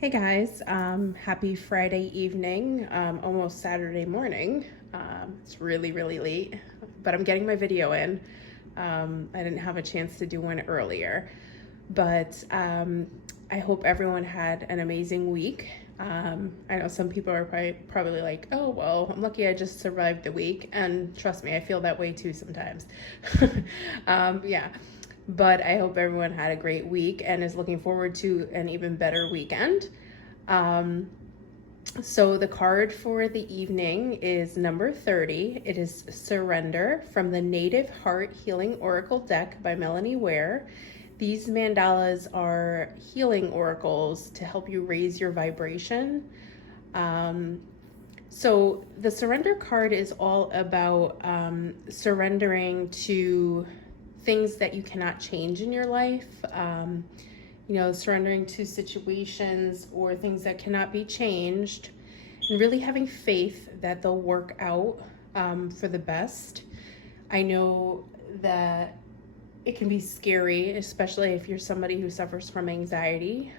Hey guys, happy Friday evening, almost Saturday morning. It's really late, but I'm getting my video in. I didn't have a chance to do one earlier, but I hope everyone had an amazing week. I know some people are probably like, oh, well, I'm lucky I just survived the week. And trust me, I feel that way too sometimes. Yeah, but I hope everyone had a great week and is looking forward to an even better weekend. Um, so the card for the evening is number 30. It is Surrender from the Native Heart Healing Oracle deck by Melanie Ware. These mandalas are healing oracles to help you raise your vibration. Um, so the surrender card is all about surrendering to things that you cannot change in your life. Surrendering to situations or things that cannot be changed, and really having faith that they'll work out for the best. I know that it can be scary, especially if you're somebody who suffers from anxiety,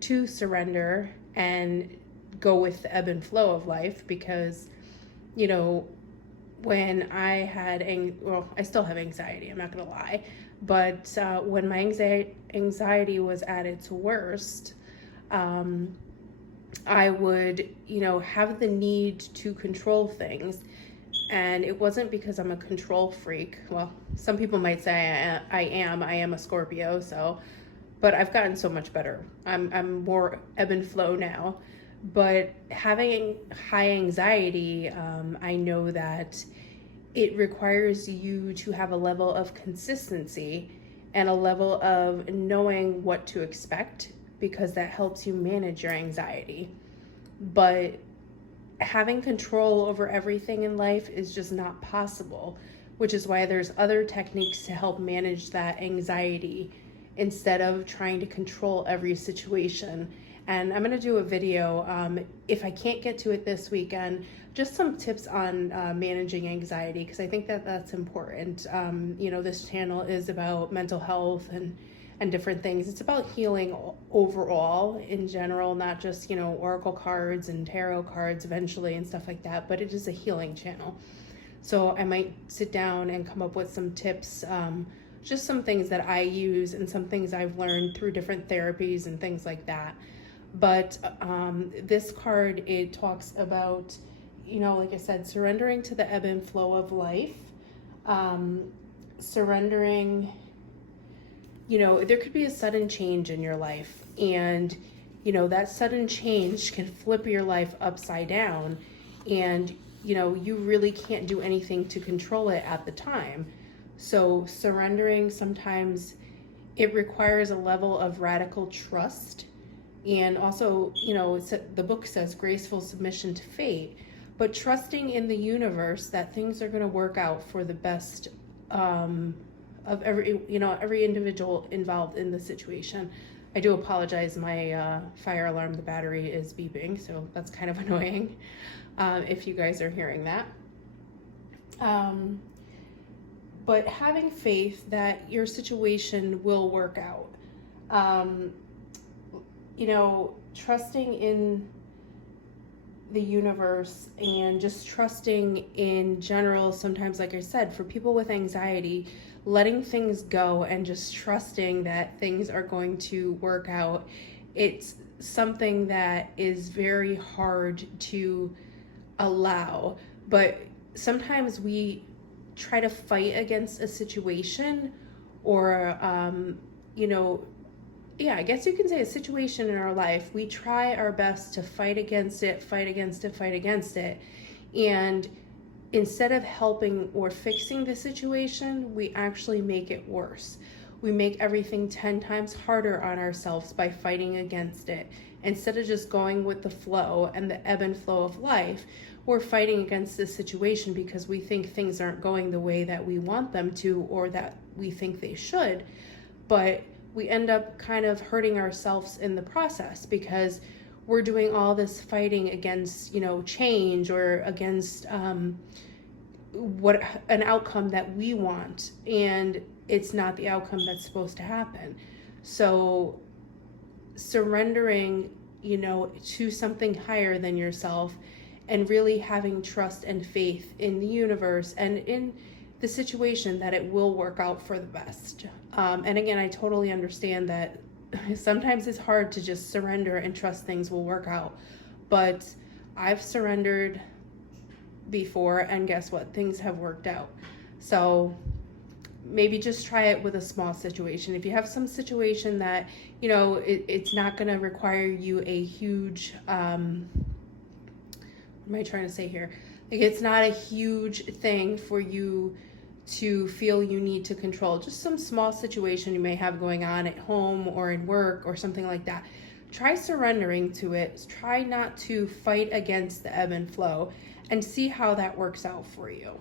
to surrender and go with the ebb and flow of life because, you know, when I had, I still have anxiety, I'm not gonna lie, but when my anxiety was at its worst, um, I would, have the need to control things. And it wasn't because I'm a control freak. Well, some people might say I am a Scorpio, so, but I've gotten so much better. I'm more ebb and flow now. But having high anxiety, I know that it requires you to have a level of consistency and a level of knowing what to expect because that helps you manage your anxiety. But having control over everything in life is just not possible, which is why there's other techniques to help manage that anxiety instead of trying to control every situation. And I'm going to do a video, if I can't get to it this weekend, just some tips on managing anxiety, because I think that that's important. This channel is about mental health and different things. It's about healing overall in general, not just, oracle cards and tarot cards eventually and stuff like that, but it is a healing channel. So I might sit down and come up with some tips, just some things that I use and some things I've learned through different therapies and things like that. But this card, it talks about, like I said, surrendering to the ebb and flow of life, surrendering. There could be a sudden change in your life, and that sudden change can flip your life upside down, and you really can't do anything to control it at the time. So surrendering, sometimes it requires a level of radical trust, and also, the book says graceful submission to fate, but trusting in the universe that things are going to work out for the best, of every individual involved in the situation. I do apologize, my fire alarm, the battery is beeping, so that's kind of annoying, if you guys are hearing that. But having faith that your situation will work out. Trusting in the universe and just trusting in general. Sometimes, like I said, for people with anxiety, letting things go and just trusting that things are going to work out, it's something that is very hard to allow. But sometimes we try to fight against a situation, or I guess you can say a situation in our life. We try our best to fight against it. And instead of helping or fixing the situation, we actually make it worse. We make everything 10 times harder on ourselves by fighting against it. Instead of just going with the flow and the ebb and flow of life, we're fighting against this situation because we think things aren't going the way that we want them to, or that we think they should. But we end up kind of hurting ourselves in the process because we're doing all this fighting against, change, or against what an outcome that we want, and it's not the outcome that's supposed to happen. So surrendering, to something higher than yourself, and really having trust and faith in the universe and in the situation that it will work out for the best. And again, I totally understand that sometimes it's hard to just surrender and trust things will work out. But I've surrendered before, and guess what? Things have worked out. So maybe just try it with a small situation. If you have some situation that, it's not going to require you a huge, what am I trying to say here? Like, it's not a huge thing for you to feel you need to control. Just some small situation you may have going on at home or in work or something like that. Try surrendering to it. Try not to fight against the ebb and flow, and see how that works out for you.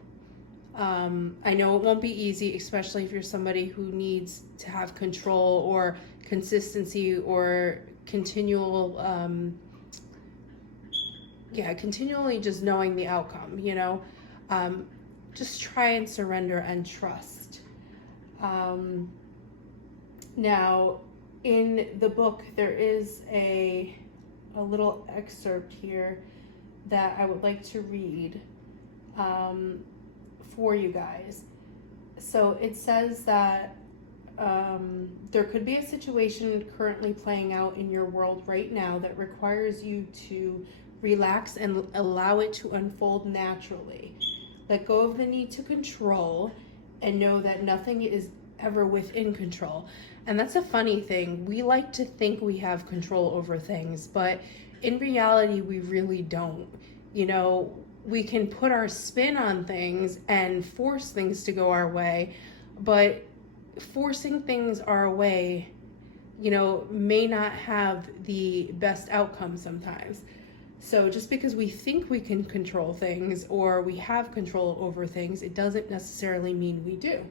I know it won't be easy, especially if you're somebody who needs to have control or consistency or continually just knowing the outcome, just try and surrender and trust. Now, in the book, there is a little excerpt here that I would like to read for you guys. So it says that there could be a situation currently playing out in your world right now that requires you to relax and allow it to unfold naturally. Let go of the need to control and know that nothing is ever within control. And that's a funny thing. We like to think we have control over things, but in reality, we really don't. We can put our spin on things and force things to go our way, but forcing things our way, may not have the best outcome sometimes. So just because we think we can control things or we have control over things, it doesn't necessarily mean we do.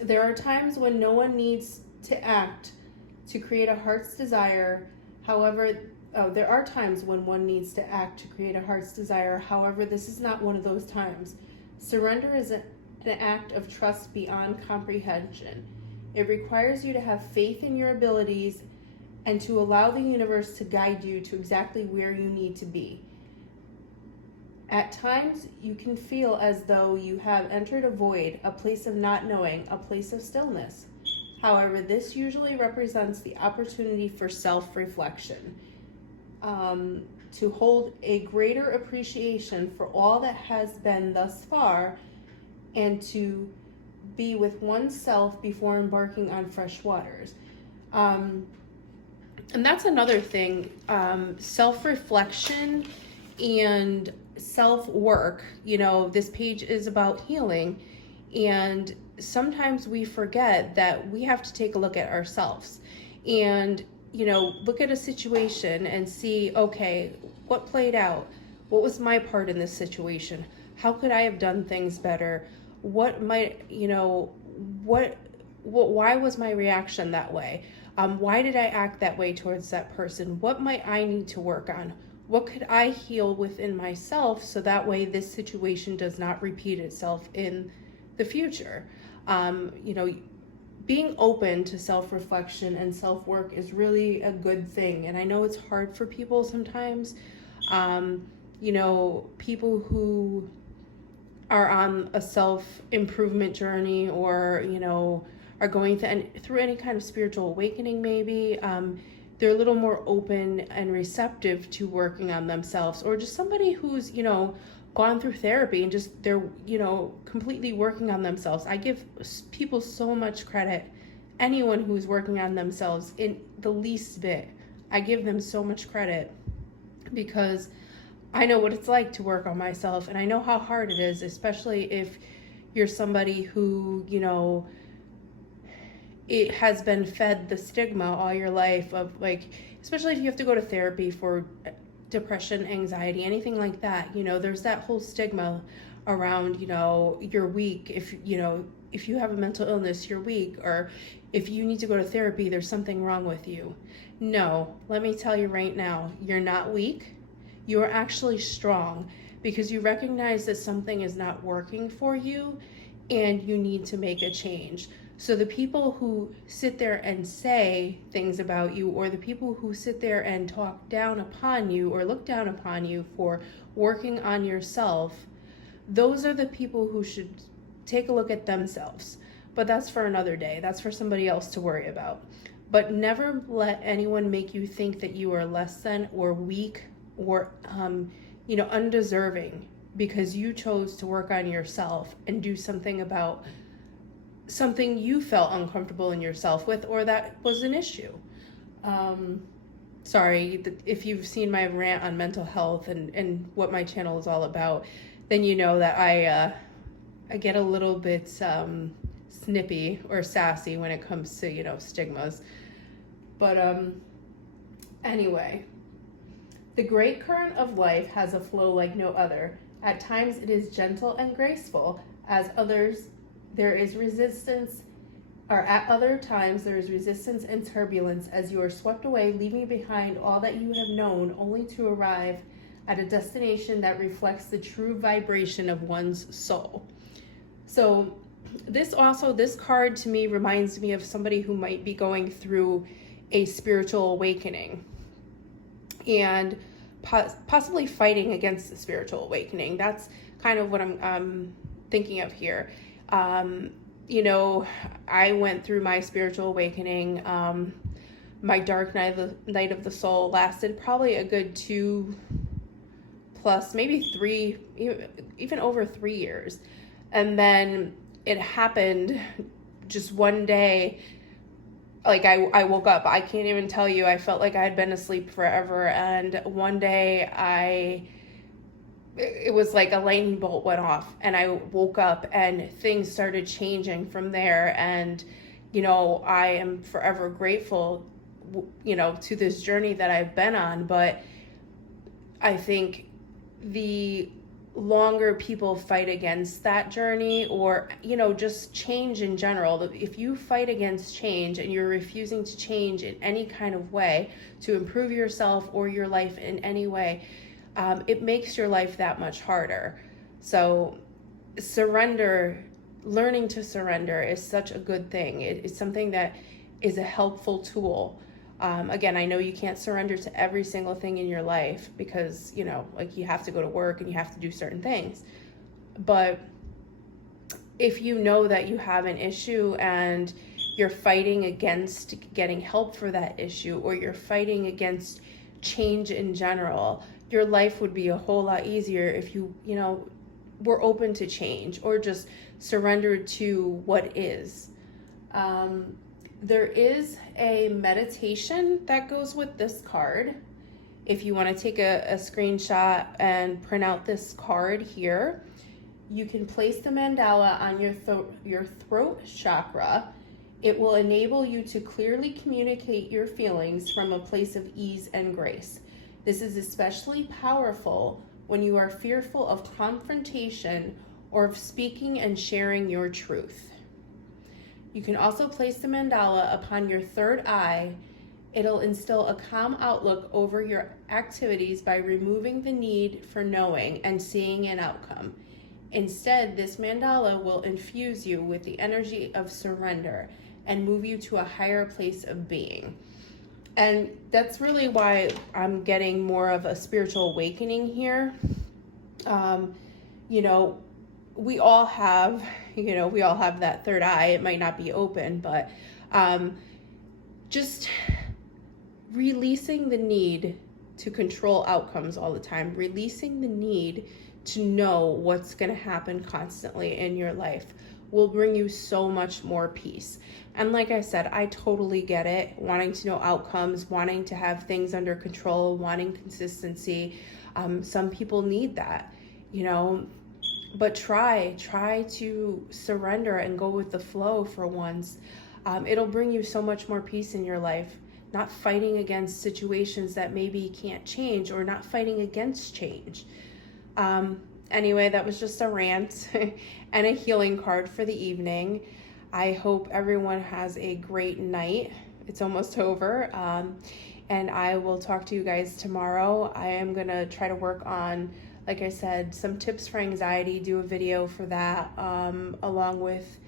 There are times when no one needs to act to create a heart's desire. There are times when one needs to act to create a heart's desire. However, this is not one of those times. Surrender is an act of trust beyond comprehension. It requires you to have faith in your abilities and to allow the universe to guide you to exactly where you need to be. At times, you can feel as though you have entered a void, a place of not knowing, a place of stillness. However, this usually represents the opportunity for self-reflection, to hold a greater appreciation for all that has been thus far, and to be with oneself before embarking on fresh waters. And that's another thing, self-reflection and self-work. This page is about healing, and sometimes we forget that we have to take a look at ourselves and, look at a situation and see, okay, what played out? What was my part in this situation? How could I have done things better? What might, why was my reaction that way? Why did I act that way towards that person? What might I need to work on? What could I heal within myself so that way this situation does not repeat itself in the future? Being open to self-reflection and self-work is really a good thing. And I know it's hard for people sometimes. People who are on a self-improvement journey or, are going through any kind of spiritual awakening maybe, they're a little more open and receptive to working on themselves. Or just somebody who's, gone through therapy and just they're, completely working on themselves. I give people so much credit. Anyone who's working on themselves in the least bit, I give them so much credit, because I know what it's like to work on myself, and I know how hard it is, especially if you're somebody who, it has been fed the stigma all your life of, especially if you have to go to therapy for depression, anxiety, anything like that, there's that whole stigma around, you're weak. If you have a mental illness, you're weak, or if you need to go to therapy, there's something wrong with you. No, let me tell you right now, you're not weak. You are actually strong, because you recognize that something is not working for you and you need to make a change. So the people who sit there and say things about you, or the people who sit there and talk down upon you or look down upon you for working on yourself, those are the people who should take a look at themselves. But that's for another day. That's for somebody else to worry about. But never let anyone make you think that you are less than or weak or undeserving because you chose to work on yourself and do something about something you felt uncomfortable in yourself with, or that was an issue. Sorry, if you've seen my rant on mental health and what my channel is all about, then you know that I get a little bit snippy or sassy when it comes to, stigmas. But anyway, the great current of life has a flow like no other. At times it is gentle and graceful, as others there is resistance, or at other times there is resistance and turbulence as you are swept away, leaving behind all that you have known, only to arrive at a destination that reflects the true vibration of one's soul. So this card to me reminds me of somebody who might be going through a spiritual awakening and possibly fighting against the spiritual awakening. That's kind of what I'm thinking of here. I went through my spiritual awakening. My dark night of the soul lasted probably a good 2+ maybe 3, even over 3 years. And then it happened just one day. Like I woke up, I can't even tell you, I felt like I had been asleep forever. And one day it was like a lightning bolt went off and I woke up and things started changing from there. And, I am forever grateful, to this journey that I've been on. But I think the longer people fight against that journey, or just change in general, if you fight against change and you're refusing to change in any kind of way to improve yourself or your life in any way, it makes your life that much harder. So learning to surrender is such a good thing. It's something that is a helpful tool. Again, I know you can't surrender to every single thing in your life because, you have to go to work and you have to do certain things. But if you know that you have an issue and you're fighting against getting help for that issue, or you're fighting against change in general, your life would be a whole lot easier if you were open to change or just surrendered to what is. There is a meditation that goes with this card. If you want to take a screenshot and print out this card here, you can place the mandala on your throat chakra. It will enable you to clearly communicate your feelings from a place of ease and grace. This is especially powerful when you are fearful of confrontation or of speaking and sharing your truth. You can also place the mandala upon your third eye. It'll instill a calm outlook over your activities by removing the need for knowing and seeing an outcome. Instead, this mandala will infuse you with the energy of surrender and move you to a higher place of being. And that's really why I'm getting more of a spiritual awakening here. We all have that third eye. It might not be open, but just releasing the need to control outcomes all the time, releasing the need to know what's going to happen constantly in your life will bring you so much more peace. And like I said, I totally get it. Wanting to know outcomes, wanting to have things under control, wanting consistency. Some people need that, but try to surrender and go with the flow for once. It'll bring you so much more peace in your life. Not fighting against situations that maybe can't change, or not fighting against change. Anyway, that was just a rant and a healing card for the evening. I hope everyone has a great night. It's almost over. And I will talk to you guys tomorrow. I am going to try to work on, like I said, some tips for anxiety, do a video for that, along with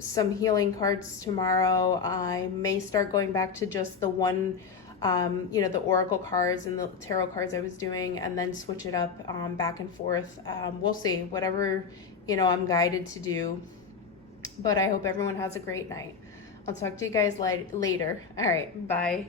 some healing cards tomorrow. I may start going back to just the one, the oracle cards and the tarot cards I was doing, and then switch it up back and forth. We'll see, whatever, I'm guided to do. But I hope everyone has a great night. I'll talk to you guys later. All right, bye.